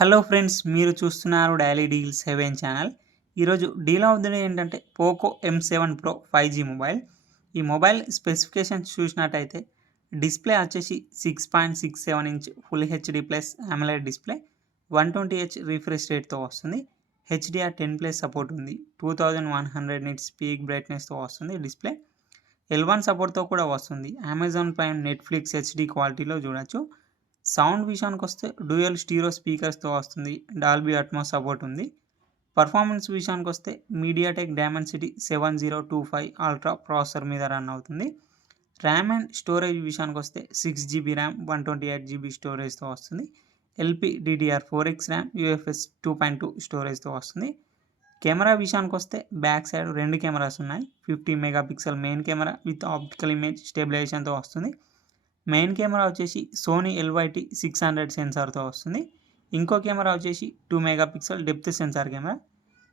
Hello friends, మీరు చూస్తున్నారు daily deal 7 channel. ఈరోజు డీల్ ఆఫ్ ది డే ఏంటంటే Poco M7 Pro 5G mobile. ఈ మొబైల్ స్పెసిఫికేషన్స్ చూసినట్టయితే డిస్ప్లే వచ్చేసి 6.67 inch full HD plus AMOLED display, 120Hz refresh రేట్తో వస్తుంది. HDR10+ సపోర్ట్ ఉంది. 2100 నిట్స్ పీక్ బ్రైట్నెస్తో వస్తుంది డిస్ప్లే. L1 సపోర్ట్తో కూడా వస్తుంది. అమెజాన్ ప్రైమ్, నెట్ఫ్లిక్స్ హెచ్డి క్వాలిటీలో చూడొచ్చు. సౌండ్ విషయానికి వస్తే డ్యూయల్ స్టీరియో స్పీకర్స్తో వస్తుంది. డాల్బీ అట్మాస్ సపోర్ట్ ఉంది. పర్ఫార్మెన్స్ విషయానికి వస్తే మీడియాటెక్ డైమెన్సిటీ 7025 అల్ట్రా ప్రాసెసర్ మీద రన్ అవుతుంది. ర్యామ్ అండ్ స్టోరేజ్ విషయానికి వస్తే 6GB ర్యామ్, 128GB స్టోరేజ్తో వస్తుంది. LPDDR4X ర్యామ్, UFS 2.2 స్టోరేజ్తో వస్తుంది. కెమెరా విషయానికి వస్తే బ్యాక్ సైడ్ 2 కెమెరాస్ ఉన్నాయి. 50 megapixel main camera with optical image స్టెబిలైజేషన్తో వస్తుంది. మెయిన్ కెమెరా వచ్చేసి సోనీ LYT 600 సెన్సార్తో వస్తుంది. ఇంకో కెమెరా వచ్చేసి 2 megapixel depth sensor camera,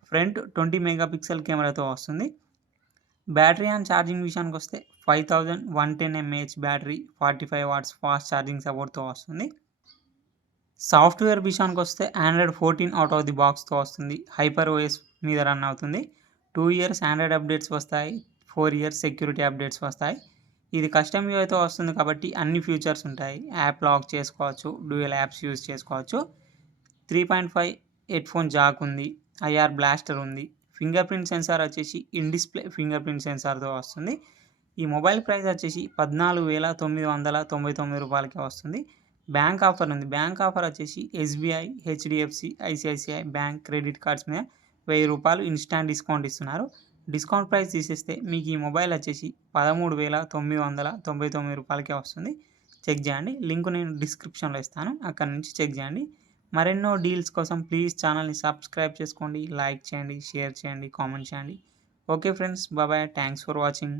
front 20 megapixel కెమెరాతో వస్తుంది. బ్యాటరీ అండ్ ఛార్జింగ్ విషయానికి వస్తే 5110 mAh battery, 45 watts fast charging సపోర్ట్తో వస్తుంది. సాఫ్ట్వేర్ విషయానికి వస్తే ఆండ్రాయిడ్ 14 అవుట్ ఆఫ్ ది బాక్స్తో వస్తుంది. HyperOS మీద రన్ అవుతుంది. 2 ఇయర్స్ ఆండ్రాయిడ్ అప్డేట్స్ వస్తాయి. 4 ఇయర్స్ సెక్యూరిటీ అప్డేట్స్ వస్తాయి. ఇది కస్టమ్ యూఐతో వస్తుంది కాబట్టి అన్ని ఫీచర్స్ ఉంటాయి. యాప్ లాక్ చేసుకోవచ్చు, డ్యూయల్ యాప్స్ యూజ్ చేసుకోవచ్చు. 3.5 హెడ్ఫోన్ జాక్ ఉంది. IR బ్లాస్టర్ ఉంది. ఫింగర్ ప్రింట్ సెన్సార్ వచ్చేసి ఇన్ డిస్ప్లే ఫింగర్ ప్రింట్ సెన్సార్తో వస్తుంది. ఈ మొబైల్ ప్రైస్ వచ్చేసి 14,999 రూపాయలకి వస్తుంది. బ్యాంక్ ఆఫర్ ఉంది. బ్యాంక్ ఆఫర్ వచ్చేసి SBI, HDFC, ICICI bank credit cards మీద 1000 రూపాయలు ఇన్స్టాంట్ డిస్కౌంట్ ఇస్తున్నారు. డిస్కౌంట్ ప్రైస్ తీసేస్తే మీకు ఈ మొబైల్ వచ్చేసి 13,999 రూపాయలకే వస్తుంది. చెక్ చేయండి. లింక్ నేను డిస్క్రిప్షన్లో ఇస్తాను, అక్కడ నుంచి చెక్ చేయండి. మరెన్నో డీల్స్ కోసం ప్లీజ్ ఛానల్ని సబ్స్క్రైబ్ చేసుకోండి, లైక్ చేయండి, షేర్ చేయండి, కామెంట్ చేయండి. Okay friends, bye. Thanks for watching.